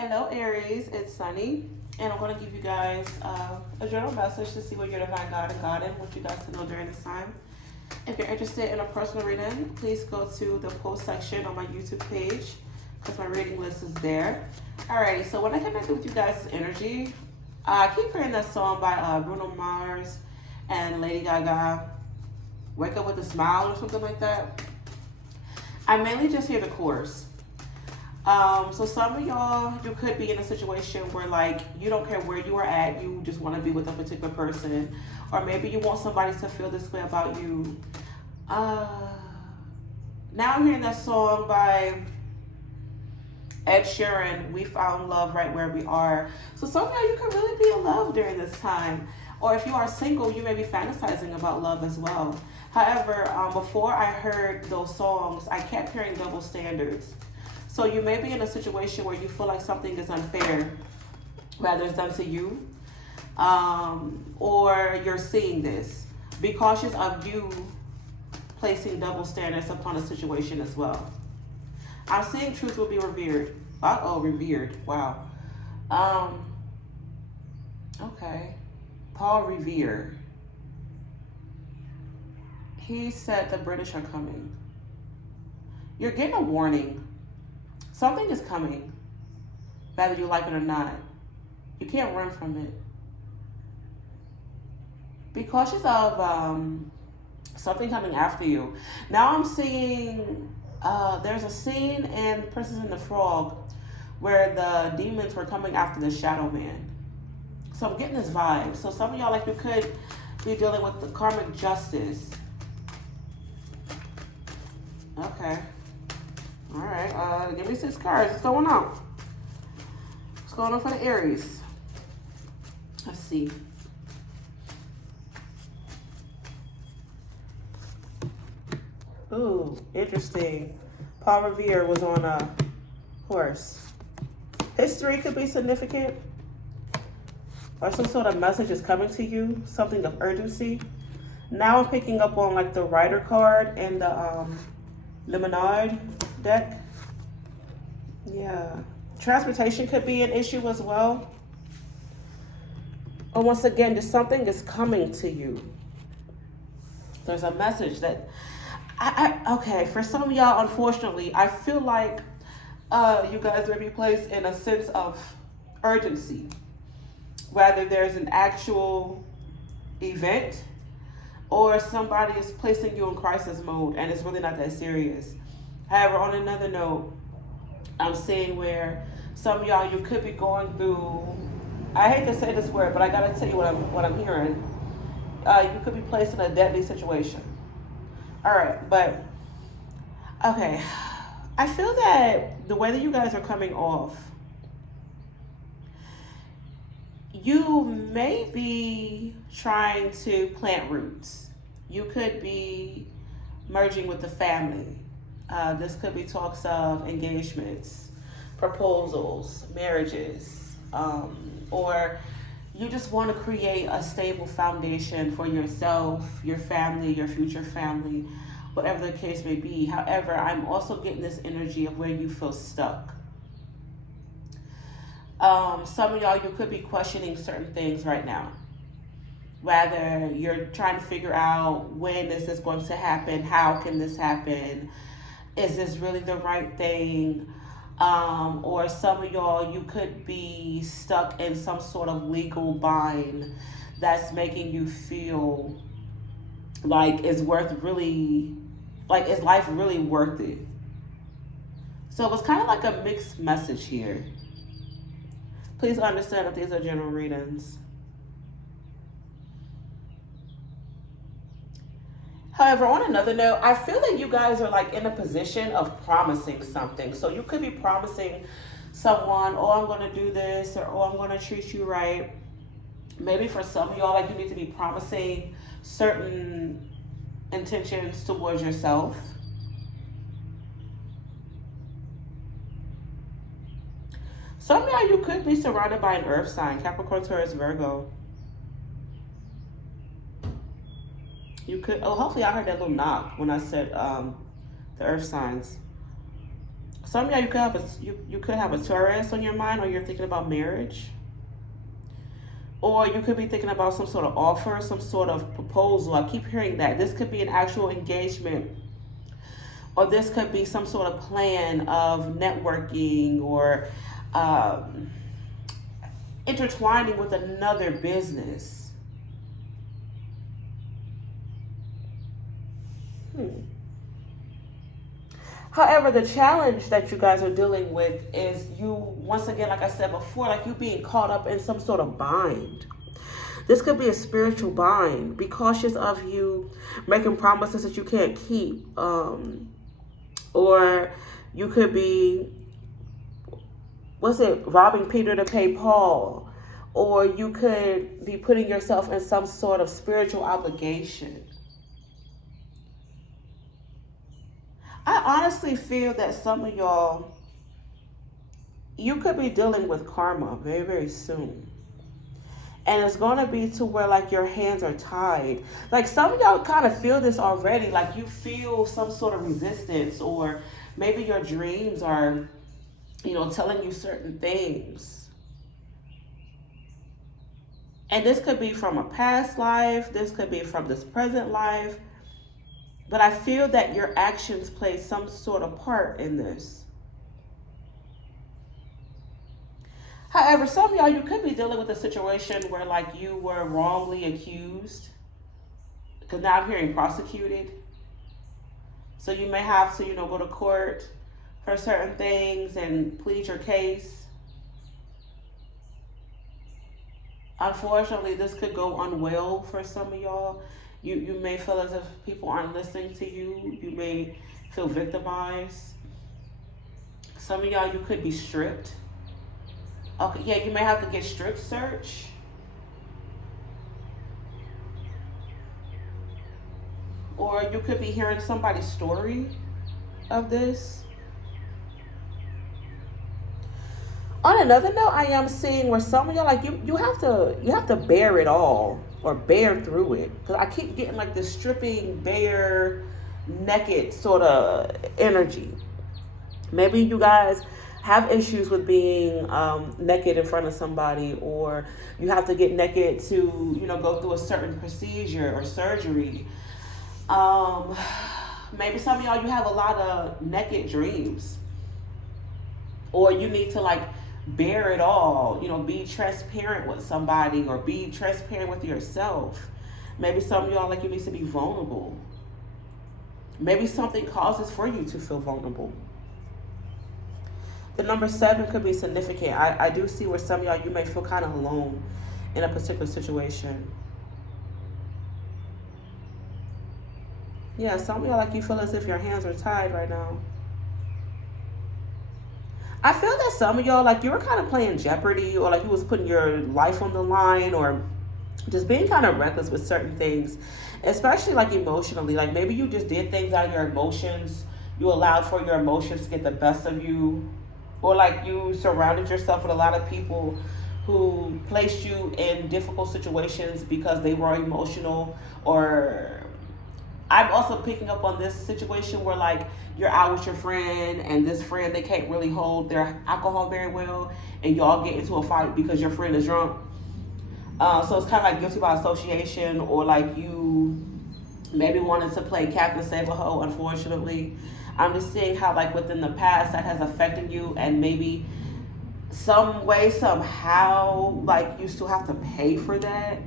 Hello, Aries. It's Sunny, and I'm going to give you guys a general message to see what your divine God and God in want you guys to know during this time. If you're interested in a personal reading, please go to the post section on my YouTube page because my reading list is there. Alrighty, so when I connected with you guys' energy, I keep hearing that song by Bruno Mars and Lady Gaga, Wake Up With a Smile or something like that. I mainly just hear the chorus. So some of y'all, you could be in a situation where like you don't care where you are at, you just want to be with a particular person, or maybe you want somebody to feel this way about you. Uh, Now I'm hearing that song by Ed Sheeran, "We Found Love Right Where We Are." So somehow you can really be in love during this time, or if you are single, you may be fantasizing about love as well. However, before I heard those songs, I kept hearing double standards. So you may be in a situation where you feel like something is unfair, whether it's done to you, or you're seeing this. Be cautious of you placing double standards upon a situation as well. I'm seeing truth will be revered. Revered. Wow. Um, okay. Paul Revere. He said the British are coming. You're getting a warning. Something is coming, whether you like it or not. You can't run from it. Be cautious of something coming after you. Now I'm seeing there's a scene in Princess and the Frog where the demons were coming after the Shadow Man. So I'm getting this vibe. So some of y'all, like, you could be dealing with the karmic justice. Okay. All right, give me 6 cards. What's going on? What's going on for the Aries? Let's see. Ooh, interesting. Paul Revere was on a horse. History could be significant, or some sort of message is coming to you, something of urgency. Now I'm picking up on like the Rider card and the Lemonade deck. Yeah. Transportation could be an issue as well. Or once again, just something is coming to you. There's a message that okay, for some of y'all, unfortunately, I feel like you guys may be placed in a sense of urgency. Whether there's an actual event or somebody is placing you in crisis mode and it's really not that serious. However, on another note, I'm seeing where some of y'all, you could be going through, I hate to say this word, but I gotta tell you what I'm hearing. You could be placed in a deadly situation. All right, but okay. I feel that the way that you guys are coming off, you may be trying to plant roots. You could be merging with the family. This could be talks of engagements, proposals, marriages, or you just want to create a stable foundation for yourself, your family, your future family, whatever the case may be. However, I'm also getting this energy of where you feel stuck. Some of y'all, you could be questioning certain things right now. Whether you're trying to figure out when is this going to happen, how can this happen, is this really the right thing? Or some of y'all, you could be stuck in some sort of legal bind that's making you feel like it's worth really, like, is life really worth it? So it was kind of like a mixed message here. Please understand that these are general readings. However, on another note, I feel that you guys are like in a position of promising something. So you could be promising someone, oh, I'm going to do this, or oh, I'm going to treat you right. Maybe for some of y'all, like, you need to be promising certain intentions towards yourself. Some of y'all, you could be surrounded by an earth sign, Capricorn, Taurus, Virgo. You could, hopefully I heard that little knock when I said the earth signs. Some of y'all, you could have a Taurus on your mind, or you're thinking about marriage. Or you could be thinking about some sort of offer, some sort of proposal. I keep hearing that. This could be an actual engagement, or this could be some sort of plan of networking, or um, intertwining with another business. However, the challenge that you guys are dealing with is you, once again, like I said before, like you being caught up in some sort of bind. This could be a spiritual bind. Be cautious of you making promises that you can't keep. Or you could be, robbing Peter to pay Paul. Or you could be putting yourself in some sort of spiritual obligation. I honestly feel that some of y'all, you could be dealing with karma very, very soon. And it's going to be to where like your hands are tied. Like some of y'all kind of feel this already. Like you feel some sort of resistance, or maybe your dreams are, telling you certain things. And this could be from a past life. This could be from this present life. But I feel that your actions play some sort of part in this. However, some of y'all, you could be dealing with a situation where like you were wrongly accused. Because now I'm hearing prosecuted. So you may have to, go to court for certain things and plead your case. Unfortunately, this could go unwell for some of y'all. You may feel as if people aren't listening to you. You may feel victimized. Some of y'all, you could be stripped. Okay, yeah, you may have to get strip search. Or you could be hearing somebody's story of this. On another note, I am seeing where some of y'all, like you have to bear it all, or bear through it. Because I keep getting like this stripping, bare, naked sort of energy. Maybe you guys have issues with being naked in front of somebody, or you have to get naked to, go through a certain procedure or surgery. Maybe some of y'all, you have a lot of naked dreams, or you need to like bear it all, be transparent with somebody, or be transparent with yourself. Maybe some of y'all, like, you need to be vulnerable. Maybe something causes for you to feel vulnerable. The number 7 could be significant. I do see where some of y'all, you may feel kind of alone in a particular situation. Yeah, some of y'all, like, you feel as if your hands are tied right now. I feel that some of y'all, like, you were kind of playing Jeopardy, or like you was putting your life on the line, or just being kind of reckless with certain things, especially like emotionally. Like maybe you just did things out of your emotions. You allowed for your emotions to get the best of you, or like you surrounded yourself with a lot of people who placed you in difficult situations because they were emotional. Or I'm also picking up on this situation where like you're out with your friend, and this friend, they can't really hold their alcohol very well, and y'all get into a fight because your friend is drunk. So it's kind of like guilty by association, or like you maybe wanted to play Captain Save a Hoe, unfortunately. I'm just seeing how like within the past that has affected you, and maybe some way, somehow, like you still have to pay for that.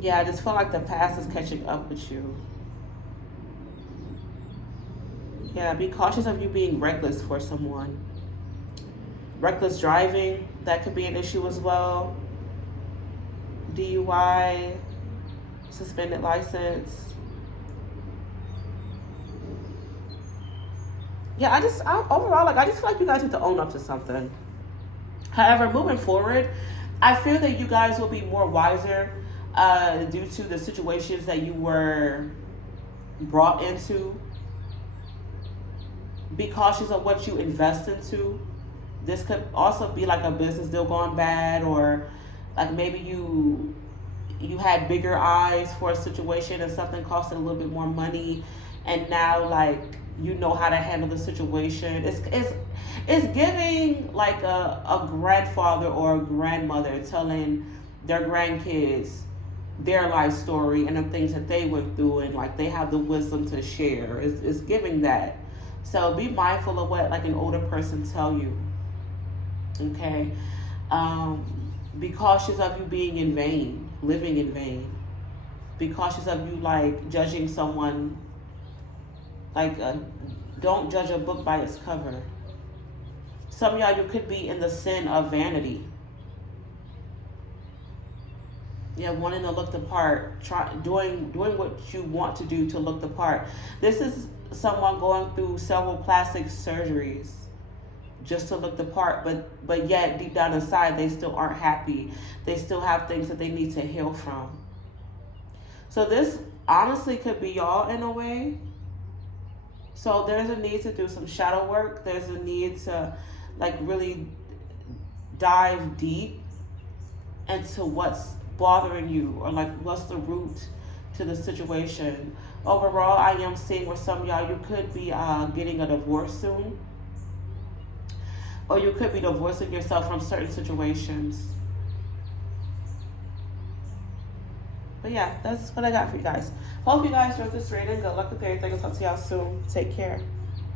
Yeah, I just feel like the past is catching up with you. Yeah, be cautious of you being reckless for someone. Reckless driving, that could be an issue as well. DUI, suspended license. Yeah, overall, like, I just feel like you guys need to own up to something. However, moving forward, I feel that you guys will be more wiser due to the situations that you were brought into. Be cautious of what you invest into. This could also be like a business deal gone bad, or like maybe you had bigger eyes for a situation and something costed a little bit more money, and now like you know how to handle the situation. It's giving like a grandfather or a grandmother telling their grandkids their life story and the things that they went through, and like they have the wisdom to share. It's giving that. So be mindful of what like an older person tell you. Okay. Be cautious of you being in vain, living in vain. Be cautious of you like judging someone. Like don't judge a book by its cover. Some of y'all, you could be in the sin of vanity. Yeah, wanting to look the part, doing what you want to do to look the part. This is someone going through several plastic surgeries just to look the part, but yet deep down inside they still aren't happy. They still have things that they need to heal from. So this honestly could be y'all in a way. So there's a need to do some shadow work. There's a need to like really dive deep into what's bothering you, or like what's the root to the situation. Overall, I am seeing where some of y'all, you could be getting a divorce soon, or you could be divorcing yourself from certain situations. But yeah, that's what I got for you guys. Hope you guys enjoyed this reading. Good luck with everything. I'll talk to y'all soon. Take care.